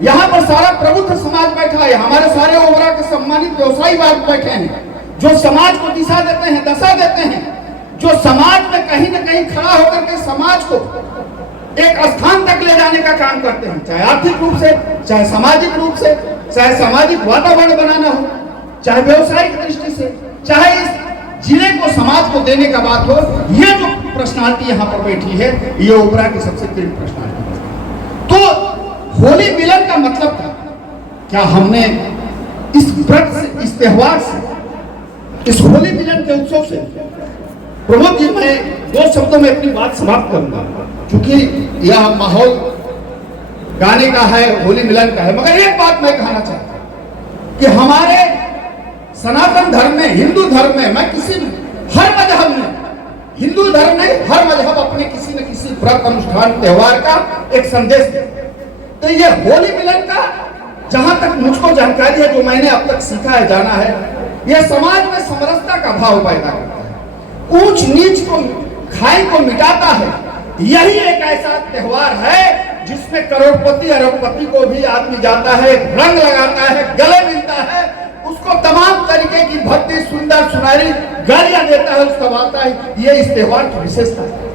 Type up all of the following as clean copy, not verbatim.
यहाँ पर सारा प्रबुद्ध समाज बैठा है, हमारे सारे ओबरा के सम्मानित व्यवसायी बैठे हैं, जो समाज को दिशा देते हैं, दशा देते हैं, जो समाज में कहीं न कहीं खड़ा होकर के समाज को एक स्थान तक ले जाने का काम करते हैं, चाहे आर्थिक रूप से, चाहे सामाजिक रूप से, चाहे सामाजिक वातावरण बनाना हो, चाहे व्यवसायिक दृष्टि से, चाहे इस जिले को समाज को देने का बात हो। ये जो पर्सनालिटी यहाँ पर बैठी है, ये ओबरा की सबसे बड़ी पर्सनालिटी है। तो होली मिलन का मतलब था क्या? हमने इस व्रत से, इस त्योहार से, इस होली मिलन के उत्सव से, प्रमोद जी मैं 2 शब्दों में अपनी बात समाप्त करूंगा, क्योंकि यह माहौल गाने का है, होली मिलन का है। मगर एक बात मैं कहना चाहता हूं कि हमारे सनातन धर्म में, हिंदू धर्म में, मैं हर मजहब में, हिंदू धर्म में हर मजहब अपने किसी न किसी व्रत, अनुष्ठान, त्योहार का एक संदेश देते। तो ये होली मिलन का, जहां तक मुझको जानकारी है, जो मैंने अब तक सीखा है, जाना है, यह समाज में समरसता का भाव पैदा करता है, ऊंच नीच को, खाई को मिटाता है। यही एक ऐसा त्योहार है जिसमें करोड़पति अरबपति को भी आदमी जाता है, रंग लगाता है, गले मिलता है, उसको तमाम तरीके की भक्ति, सुंदर सुनारी गालियां देता है, उसका वाता है। ये इस त्योहार की विशेषता है।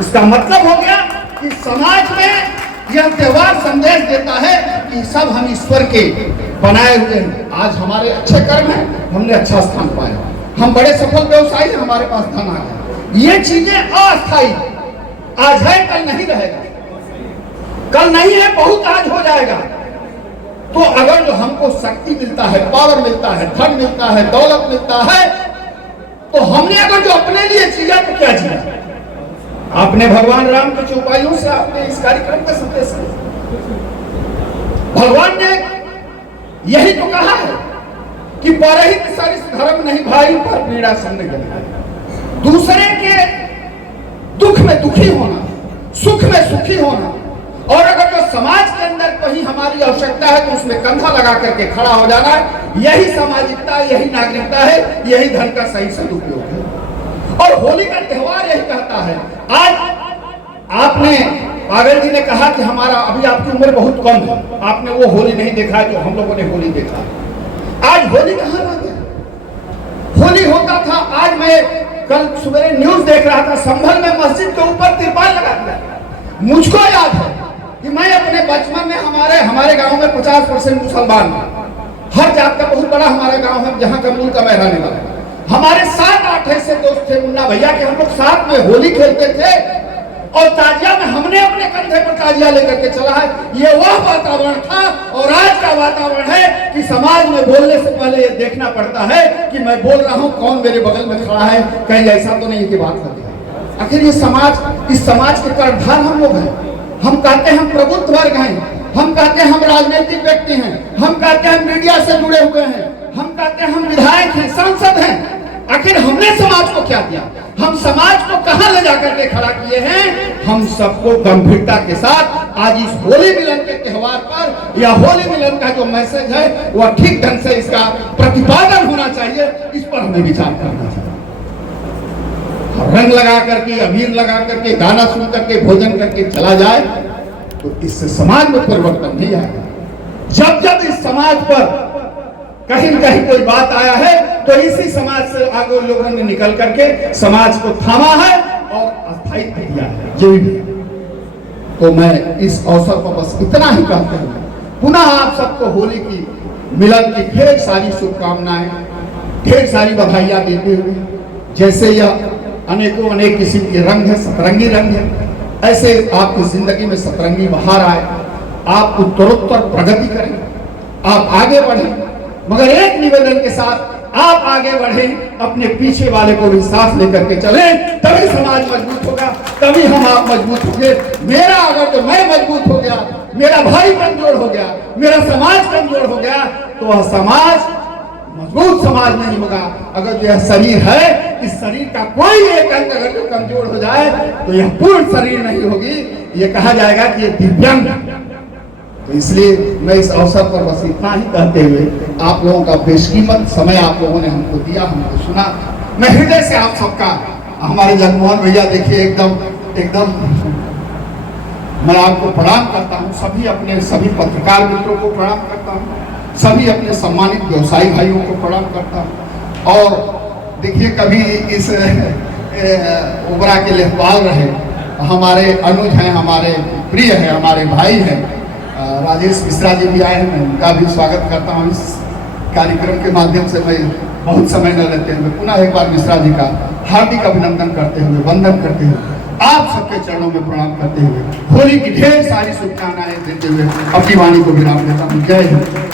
इसका मतलब हो गया कि समाज में यह त्योहार संदेश देता है कि सब हम ईश्वर के बनाए हुए हैं। आज हमारे अच्छे कर्म है, हमने अच्छा स्थान पाया, हम बड़े सफल व्यवसायी हैं, हमारे पास धन आ गया। ये चीजें अस्थायी, आज है कल नहीं रहेगा, कल नहीं है बहुत आज हो जाएगा। तो अगर जो हमको शक्ति मिलता है, पावर मिलता है, धन मिलता है, दौलत मिलता है, तो हमने अगर जो अपने लिए जिया तो क्या जिया? आपने भगवान राम के चौपाइयों से आपने इस कार्यक्रम का संदेश दिया। भगवान ने यही तो कहा है कि परहित सरिस धर्म नहीं भाई, पर पीड़ा संग गई। दूसरे के दुख में दुखी होना, सुख में सुखी होना, और अगर जो समाज के अंदर कहीं हमारी आवश्यकता है तो उसमें कंधा लगा करके खड़ा हो जाना, यही सामाजिकता, यही नागरिकता है, यही धन का सही सदुपयोग है। और होली का त्योहार यही कहता है। आज आपने, पागल जी ने कहा कि हमारा अभी आपकी उम्र बहुत कम है, आपने वो होली नहीं देखा है जो हम लोगों ने होली देखा। आज होली कहाँ रह गया? होली होता था। आज मैं कल सुबह न्यूज देख रहा था, संभल में मस्जिद के ऊपर तिरपाल लगा दिया। मुझको याद है कि मैं अपने बचपन में हमारे गांव में 50% मुसलमान, हर जात का बहुत बड़ा हमारा गांव है, जहां कमूल का मैं रहने वाला। हमारे 7-8 ऐसे दोस्त थे, मुन्ना भैया के, हम लोग साथ में होली खेलते थे, और ताजिया में हमने अपने कंधे पर ताजिया लेकर के चला है। ये वह वातावरण था, और आज का वातावरण है कि समाज में बोलने से पहले ये देखना पड़ता है कि मैं बोल रहा हूँ, कौन मेरे बगल में खड़ा है, कहीं ऐसा तो नहीं की बात कर दिया। आखिर ये समाज, इस समाज के कर्णधार हम लोग हैं। हम कहते हैं हम प्रबुद्ध वर्ग हैं, हम कहते हैं हम राजनीतिक व्यक्ति हैं, हम कहते हैं हम मीडिया से जुड़े हुए हैं, हम कहते हैं हम विधायक हैं, सांसद हैं। आखिर हमने समाज को क्या दिया? हम समाज को कहां ले जाकर के खड़ा किए हैं? हम सबको गंभीरता के साथ आज इस होली मिलन के त्योहार पर, या होली मिलन का जो मैसेज है वह ठीक ढंग से इसका प्रतिपादन होना चाहिए, इस पर हमें विचार करना चाहिए। रंग लगा करके, अबीर लगा करके, गाना सुन करके, भोजन करके चला जाए तो इससे समाज में परिवर्तन नहीं आएगा। जब जब इस समाज पर कहीं न कहीं कोई बात आया है तो इसी समाज से आगे लोगों ने निकल करके समाज को थामा है और अस्थायित्व दिया है। ये भी तो मैं इस अवसर पर बस इतना ही कहता हूँ। पुनः आप सबको होली की मिलन की ढेर सारी शुभकामनाएं, ढेर सारी बधाइयां देते हुए, जैसे यह अनेकों अनेक किस्म के रंग है, सतरंगी रंग है, ऐसे आपकी जिंदगी में सतरंगी बहार आए, आप उत्तरोत्तर प्रगति करें, आप आगे बढ़ें। मगर एक निवेदन के साथ आप आगे बढ़ें, अपने पीछे वाले को भी साथ लेकर के चलें, तभी समाज मजबूत होगा, तभी हम आप मजबूत होंगे। मेरा अगर तो मैं मजबूत हो गया, मेरा भाई कमजोर हो गया, मेरा समाज कमजोर हो गया, तो वह समाज मजबूत समाज नहीं होगा। अगर जो यह शरीर है, इस शरीर का कोई एक अंग अगर जो कमजोर हो जाए तो यह पूर्ण शरीर नहीं होगी, ये कहा जाएगा कि ये दिव्यांग। तो इसलिए मैं इस अवसर पर बस इतना ही कहते हुए, आप लोगों का बेशकीमत समय आप लोगों ने हमको दिया, हमको सुना, मैं हृदय से आप सबका, हमारे जगमोहन भैया देखिए एकदम मैं आपको प्रणाम करता हूँ, सभी पत्रकार मित्रों को प्रणाम करता हूँ, सभी अपने सम्मानित व्यवसायी भाइयों को प्रणाम करता हूँ। और देखिए, कभी इस ओबरा के लेखपाल रहे हमारे अनुज हैं, हमारे प्रिय हैं, हमारे भाई हैं, राजेश मिश्रा जी भी आए हैं। मैं उनका भी स्वागत करता हूँ। इस कार्यक्रम के माध्यम से मैं बहुत समय न लेते हुए पुनः एक बार मिश्रा जी का हार्दिक अभिनंदन करते हुए, वंदन करते हुए, आप सबके चरणों में प्रणाम करते हुए होली की ढेर सारी शुभकामनाएं देते हुए अपनी वाणी को विराम देता हूँ। जय हिंद।